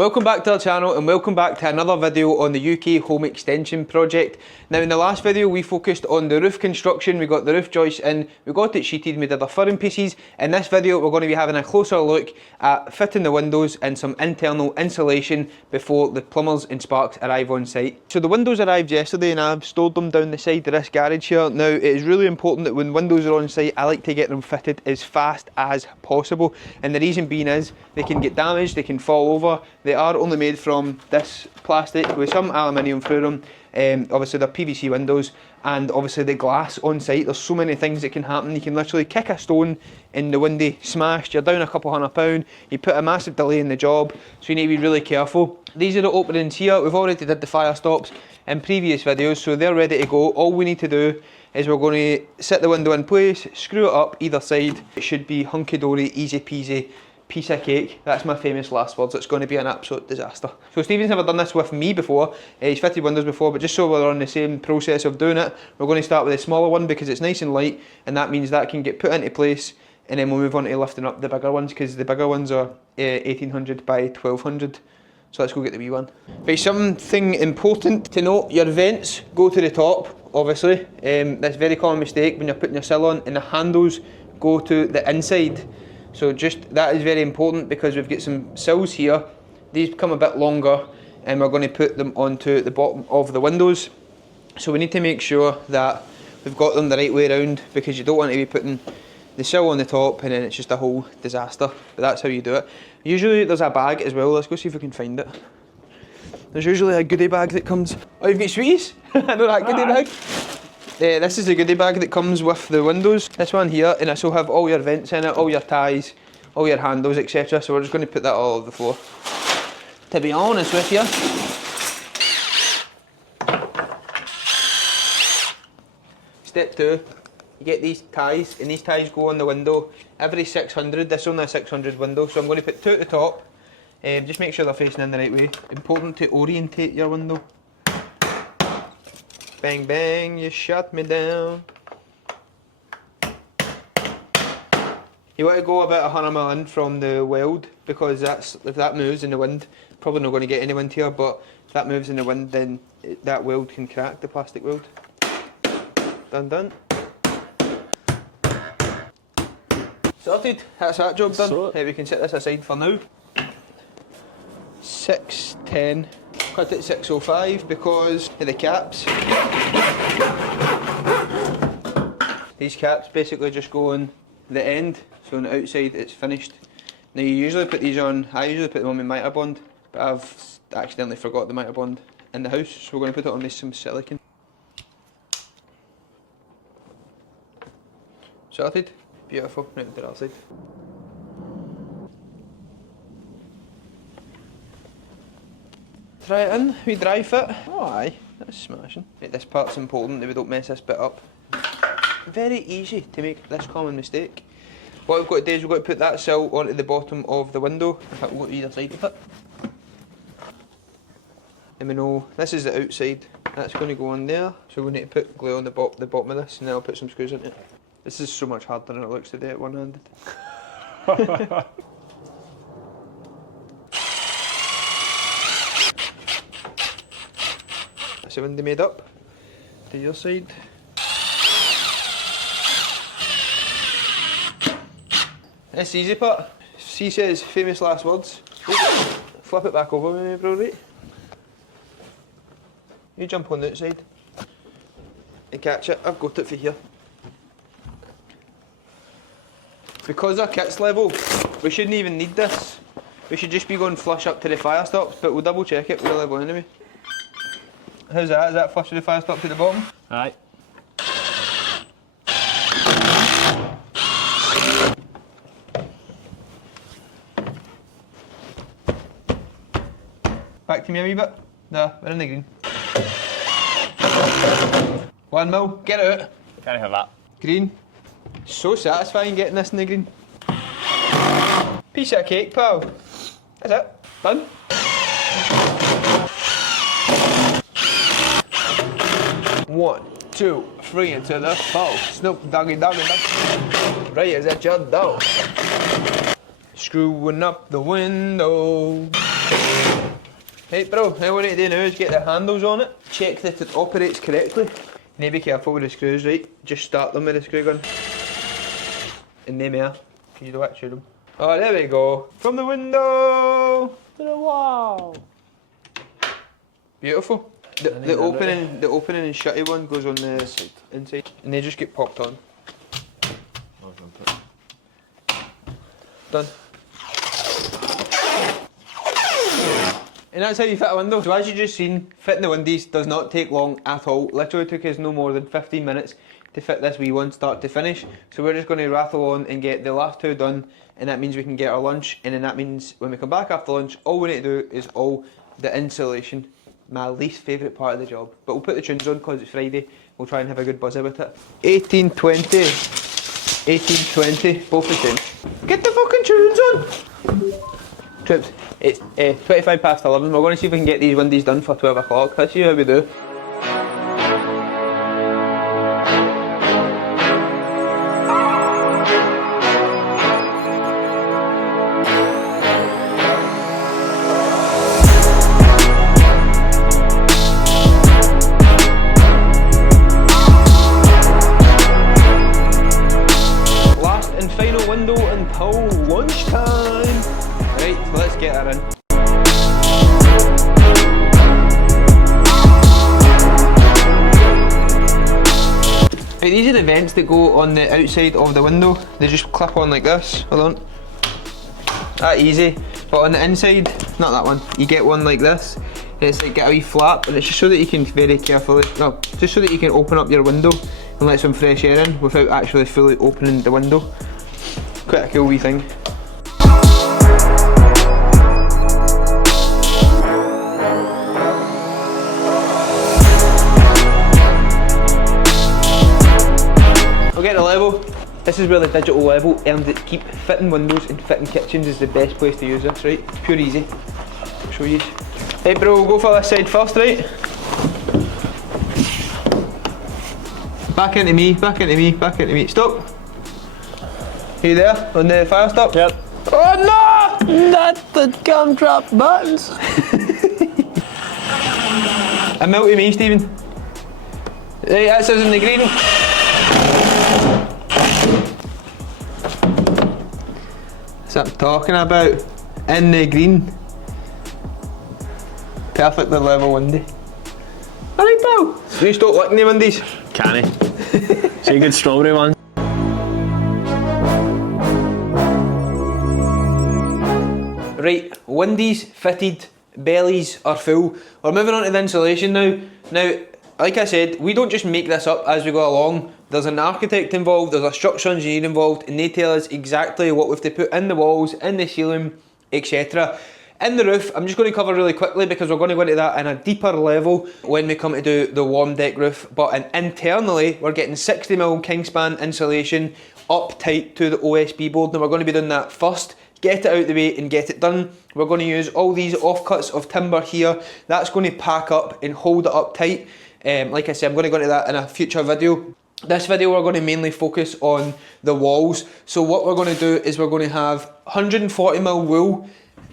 Welcome back to our channel and welcome back to another video on the UK home extension project. Now in the last video we focused on the roof construction, we got the roof joists in, we got it sheeted, we did our furring pieces. In this video we're going to be having a closer look at fitting the windows and some internal insulation before the plumbers and sparks arrive on site. So the windows arrived yesterday and I've stored them down the side of this garage here. Now it is really important that when windows are on site I like to get them fitted as fast as possible, and the reason being is they can get damaged, they can fall over. They are only made from this plastic with some aluminium through them. Obviously they're PVC windows, and obviously the glass on site, there's so many things that can happen. You can literally kick a stone in the window, smashed, you're down a couple £100, you put a massive delay in the job, so you need to be really careful. These are the openings here. We've already did the fire stops in previous videos, so they're ready to go. All we need to do is we're going to set the window in place, screw it up either side. It should be hunky-dory, easy peasy, piece of cake. That's my famous last words. It's going to be an absolute disaster. So Stephen's never done this with me before. He's fitted windows before, but just so we're on the same process of doing it, we're going to start with the smaller one because it's nice and light, and that means that can get put into place, and then we'll move on to lifting up the bigger ones because the bigger ones are 1800 by 1200. So let's go get the wee one. Right, something important to note, your vents go to the top, obviously. That's a very common mistake when you're putting your sill on, and the handles go to the inside. So just that is very important because we've got some sills here. These become a bit longer and we're going to put them onto the bottom of the windows. So we need to make sure that we've got them the right way around, because you don't want to be putting the sill on the top and then it's just a whole disaster. But that's how you do it. Usually there's a bag as well. Let's go see if we can find it. There's usually a goodie bag that comes. Oh, you've got sweeties? I know that goodie bag. This is the goodie bag that comes with the windows. This one here, and this will have all your vents in it, all your ties, all your handles, etc. So we're just going to put that all over the floor. To be honest with you, step 2, you get these ties, and these ties go on the window every 600. This is only a 600 window, so I'm going to put 2 at the top. Just make sure they're facing in the right way. Important to orientate your window. Bang bang, you shut me down. You want to go about 100 mil in from the weld, because if that moves in the wind, probably not going to get any wind here, but if that moves in the wind then that weld can crack, the plastic weld. Done. Sorted, that's that job done. We can set this aside for now. 610. Cut it 605 because of the caps. These caps basically just go on the end, so on the outside it's finished. Now you usually put these on, I usually put them on with mitre bond, but I've accidentally forgot the mitre bond in the house, so we're going to put it on with some silicone. Sorted? Beautiful. Right to the other side. Try it in, we dry fit. Oh aye, that's smashing. Right, this part's important that we don't mess this bit up. Very easy to make this common mistake. What we've got to do is we've got to put that sill onto the bottom of the window. In fact, we'll go to either side of it. And we know this is the outside, that's going to go on there. So we need to put glue on the bottom of this, and then I'll put some screws in it. This is so much harder than it looks to do it one-handed. That's the window made up. To your side. This easy part. C says famous last words. Flip it back over with me, bro, right? You jump on the outside and catch it. I've got it for here. Because our kit's level, we shouldn't even need this. We should just be going flush up to the fire stops, but we'll double check it, we're level anyway. How's that? Is that flush to the fire stop to the bottom? Aye. Back to me a wee bit. Nah, we're in the green. 1 mil, get out. Can't have that. Green. So satisfying getting this in the green. Piece of cake, pal. That's it. Done. One, 2, 3 into the foul. Snoop doggy doggy dog. Right, is that your dog? Screwing up the window. Right bro, now what we need to do now is get the handles on it, check that it operates correctly. You need to be careful with the screws, right? Just start them with the screw gun. And them here, because you don't actually them. Oh, there we go. From the window to the wall. Beautiful. The opening and shutty one goes on the inside, and they just get popped on. Done. And that's how you fit a window. So as you just seen, fitting the windows does not take long at all. Literally took us no more than 15 minutes to fit this wee one start to finish. So we're just going to rattle on and get the last two done, and that means we can get our lunch, and then that means when we come back after lunch, all we need to do is all the insulation. My least favourite part of the job. But we'll put the tunes on because it's Friday. We'll try and have a good buzz with it. 1820, 1820, both the same. Get the fucking tunes on! Troops, it's 25 past 11. We're going to see if we can get these windows done for 12 o'clock. Let's see how we do. Last and final window until lunchtime. Right, let's get her in. Right, these are the vents that go on the outside of the window. They just clip on like this. Hold on. That easy. But on the inside, not that one, you get one like this. And it's like got a wee flap, and it's just so that you can very carefully, no, just so that you can open up your window and let some fresh air in without actually fully opening the window. Quite a cool wee thing. We'll get the level. This is where the digital level earns its keep. Fitting windows and fitting kitchens is the best place to use this, right? Pure easy. I'll show you. Hey bro, we'll go for this side first, right? Back into me, back into me, back into me. Stop! Are you there? On the fire stop? Yep. Oh no! That's the gumdrop buttons. A melty me, Stephen. Right, that says in the green. That's what I'm talking about. In the green. Perfectly level windy. Alright pal. Will you stop licking the windies? Canny. See a good strawberry one. Right, windies fitted, bellies are full. We're moving on to the insulation now. Now, like I said, we don't just make this up as we go along. There's an architect involved, there's a structural engineer involved, and they tell us exactly what we have to put in the walls, in the ceiling, etc. In the roof, I'm just going to cover really quickly because we're going to go into that in a deeper level when we come to do the warm deck roof. But internally, we're getting 60mm Kingspan insulation up tight to the OSB board. Now we're going to be doing that first. Get it out of the way and get it done. We're going to use all these offcuts of timber here. That's going to pack up and hold it up tight. Like I said, I'm going to go into that in a future video. This video we're going to mainly focus on the walls. So what we're going to do is we're going to have 140mm wool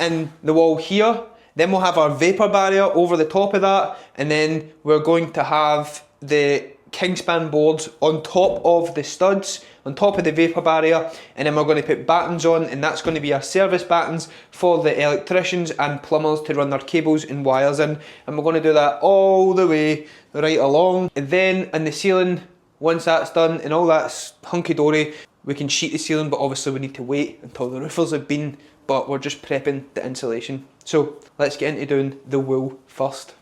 in the wall here. Then we'll have our vapour barrier over the top of that. And then we're going to have the Kingspan boards on top of the studs, on top of the vapour barrier, and then we're going to put battens on, and that's going to be our service battens for the electricians and plumbers to run their cables and wires in, and we're going to do that all the way right along. And then in the ceiling, once that's done and all that's hunky-dory, we can sheet the ceiling, but obviously we need to wait until the roofers have been, but we're just prepping the insulation. So let's get into doing the wool first.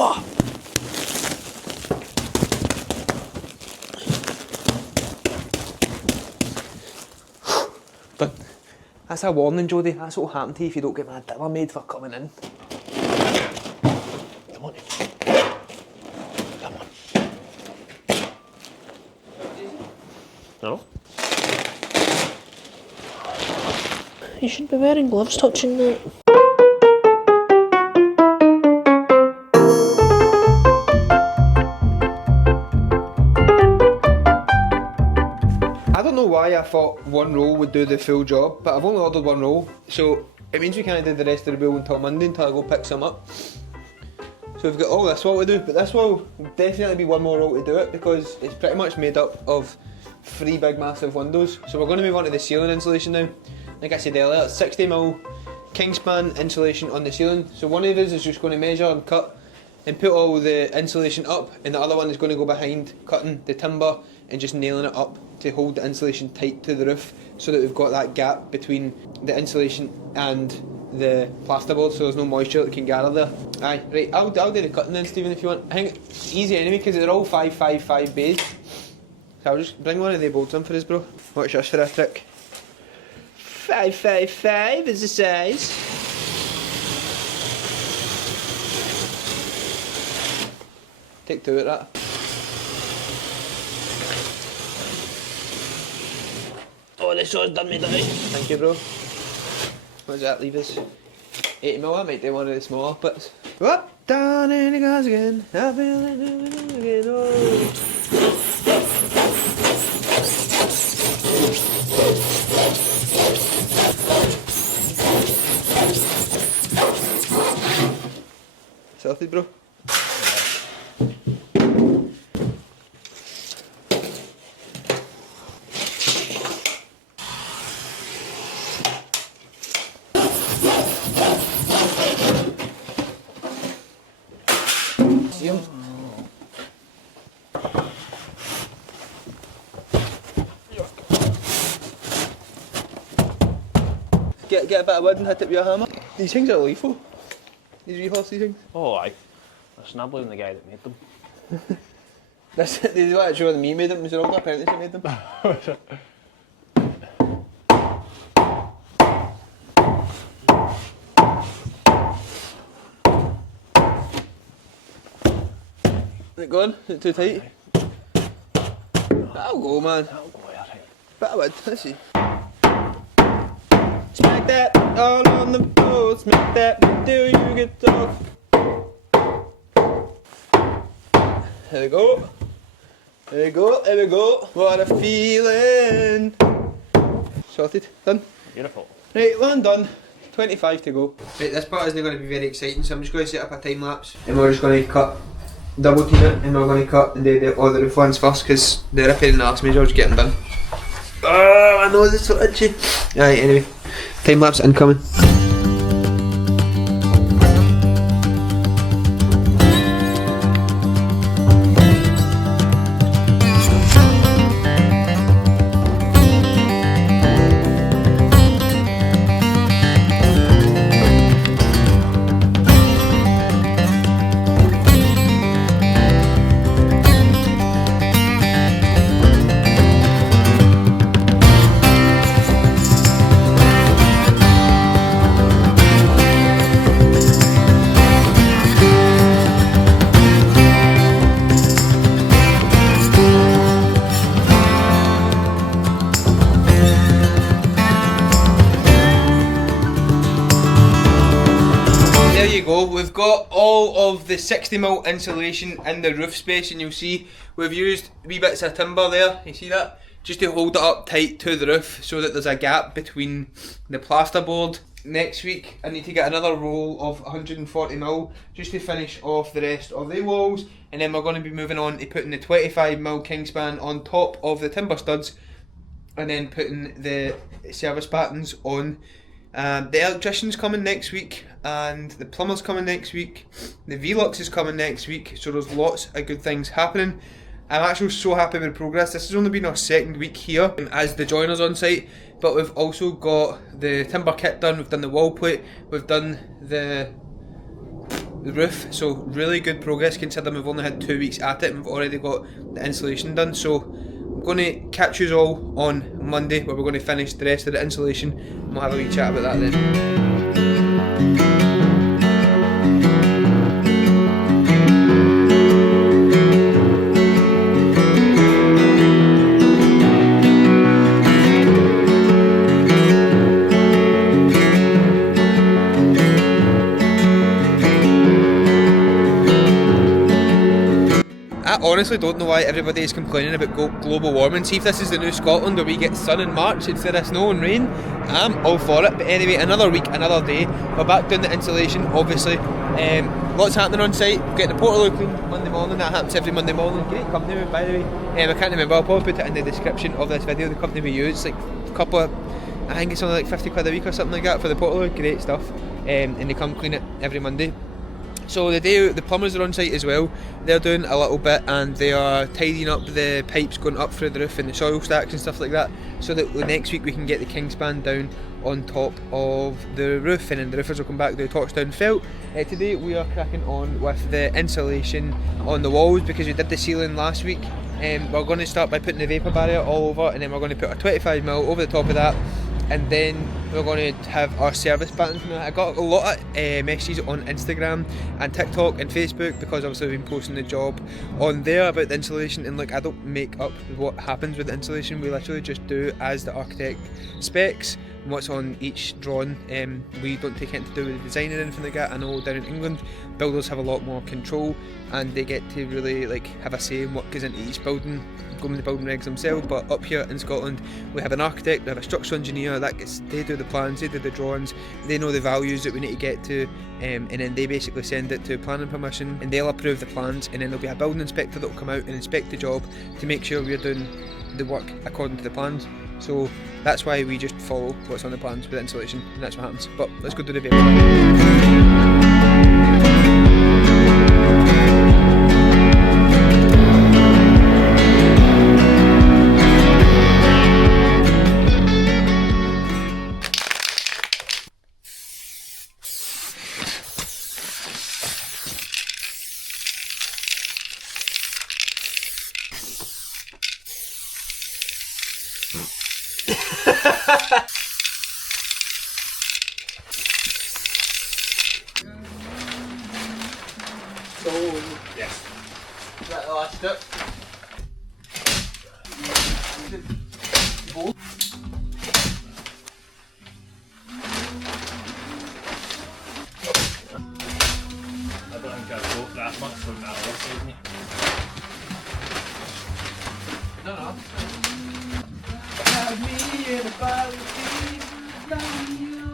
Oh. Done. That's a warning, Jodie. That's what will happen to you if you don't get my dinner made for coming in. Come on. Come on. No? You should be wearing gloves touching that. why I thought one roll would do the full job, but I've only ordered one roll, so it means we can't do the rest of the wheel until Monday until I go pick some up. So we've got all this wall to do, but this wall will definitely be one more roll to do it because it's pretty much made up of 3 big massive windows. So we're going to move on to the ceiling insulation now. Like I said earlier, it's 60mm Kingspan insulation on the ceiling. So one of us is just going to measure and cut and put all the insulation up, and the other one is going to go behind cutting the timber and just nailing it up to hold the insulation tight to the roof so that we've got that gap between the insulation and the plasterboard so there's no moisture that can gather there. Aye, right, I'll do the cutting then, Stephen, if you want. I think it's easy anyway because they're all 555 bays. So I'll just bring one of the bolts in for us, bro. Watch this for a trick. 555 is the size. Take 2 at that. Oh, this saw's done me dirty. Thank you, bro. What does that leave us? 80mm, that might do one of the smaller bits. Up, down, and it goes again. I feel it again. Oh. Sorted, bro. Get a bit of wood and hit it with a hammer. These things are lethal. These wee horsey things. Oh, aye. They're snabbling the guy that made them. They don't actually me made them, it was an older apprentice that made them. Is it gone? Is it too tight? That'll go, man. That'll go, yeah, right. Bit of wood, let's see. Smack that all on the floor, smack that till you get off. There we go. There we go, there we go. What a feeling. Sorted, done. Beautiful. Right, one done. 25 to go. Right, this part isn't going to be very exciting, so I'm just going to set up a time lapse and we're just going to cut, double team it, and we're going to cut and do all the roof ones first because the ripping and the arse major is getting done. Oh, my nose is so itchy. Right, anyway, time lapse incoming. We've got all of the 60mm insulation in the roof space, and you'll see we've used wee bits of timber there, you see that? Just to hold it up tight to the roof so that there's a gap between the plasterboard. Next week I need to get another roll of 140mm just to finish off the rest of the walls, and then we're going to be moving on to putting the 25mm Kingspan on top of the timber studs and then putting the service patterns on. The electrician's coming next week and the plumber's coming next week, the Velux is coming next week, so there's lots of good things happening. I'm actually so happy with the progress. This has only been our second week here as the joiners on site, but we've also got the timber kit done, we've done the wall plate, we've done the roof, so really good progress considering we've only had 2 weeks at it and we've already got the insulation done. So I'm going to catch you all on Monday where we're going to finish the rest of the insulation and we'll have a wee chat about that then. honestly don't know why everybody is complaining about global warming. See if this is the new Scotland where we get sun in March instead of snow and rain. I'm all for it. But anyway, another week, another day. We're back doing the insulation, obviously. Lots happening on site. Getting the portal clean Monday morning. That happens every Monday morning. Great company, by the way. I can't remember. I'll probably put it in the description of this video. The company we use, like a couple of, I think it's only like 50 quid a week or something like that for the portal. Great stuff. And they come clean it every Monday. So the day the plumbers are on site as well, they're doing a little bit and they are tidying up the pipes going up through the roof and the soil stacks and stuff like that, so that next week we can get the kingspan down on top of the roof, and then the roofers will come back, do torch down felt. Today we are cracking on with the insulation on the walls because we did the ceiling last week. We're going to start by putting the vapour barrier all over, and then we're going to put a 25mm over the top of that, and then we're going to have our service buttons. Now, I got a lot of messages on Instagram and TikTok and Facebook because obviously we've been posting the job on there about the insulation, and like, I don't make up what happens with the insulation. We literally just do as the architect specs and what's on each drawing. We don't take anything to do with the design or anything like that. I know down in England builders have a lot more control and they get to really like have a say in what goes into each building, going with the building regs themselves. But up here in Scotland we have an architect, we have a structural engineer, they do the plans, they do the drawings, they know the values that we need to get to, and then they basically send it to planning permission and they'll approve the plans, and then there'll be a building inspector that will come out and inspect the job to make sure we're doing the work according to the plans. So that's why we just follow what's on the plans with the insulation, and that's what happens. But let's go do the vapour. So, yes. Is that the last step? Bolt. I don't think I've got that much from that other side, mate. No. Have me in a bottle of you.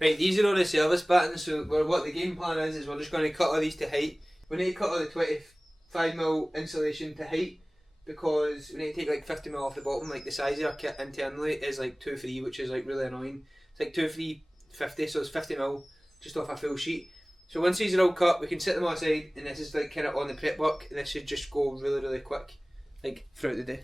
Right, these are all the service buttons, so what the game plan is we're just going to cut all these to height. We need to cut all the 25mm insulation to height because we need to take like 50mm off the bottom. Like the size of our kit internally is like 2.3, which is like really annoying. It's like 2.350, so it's 50mm just off a full sheet. So once these are all cut, we can set them aside, and this is like kind of on the prep work, and this should just go really, really quick, like throughout the day.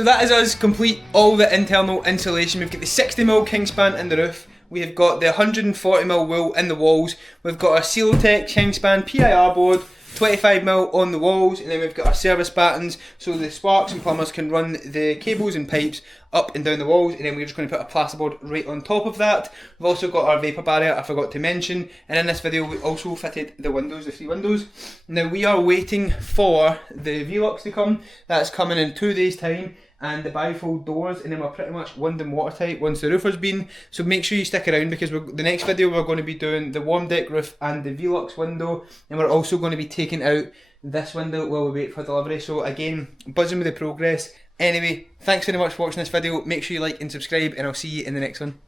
So that is us complete all the internal insulation. We've got the 60mm kingspan in the roof. We have got the 140mm wool in the walls. We've got our Celotex kingspan PIR board, 25mm on the walls, and then we've got our service battens so the sparks and plumbers can run the cables and pipes up and down the walls, and then we're just going to put a plasterboard right on top of that. We've also got our vapour barrier, I forgot to mention, and in this video we also fitted the windows, the 3 windows. Now we are waiting for the Velux to come. That's coming in 2 days time, and the bifold doors, and then we're pretty much wind and watertight once the roof has been. So make sure you stick around, because the next video we're going to be doing the warm deck roof and the Velux window, and we're also going to be taking out this window while we wait for delivery. So again, buzzing with the progress. Anyway, thanks very much for watching this video. Make sure you like and subscribe, and I'll see you in the next one.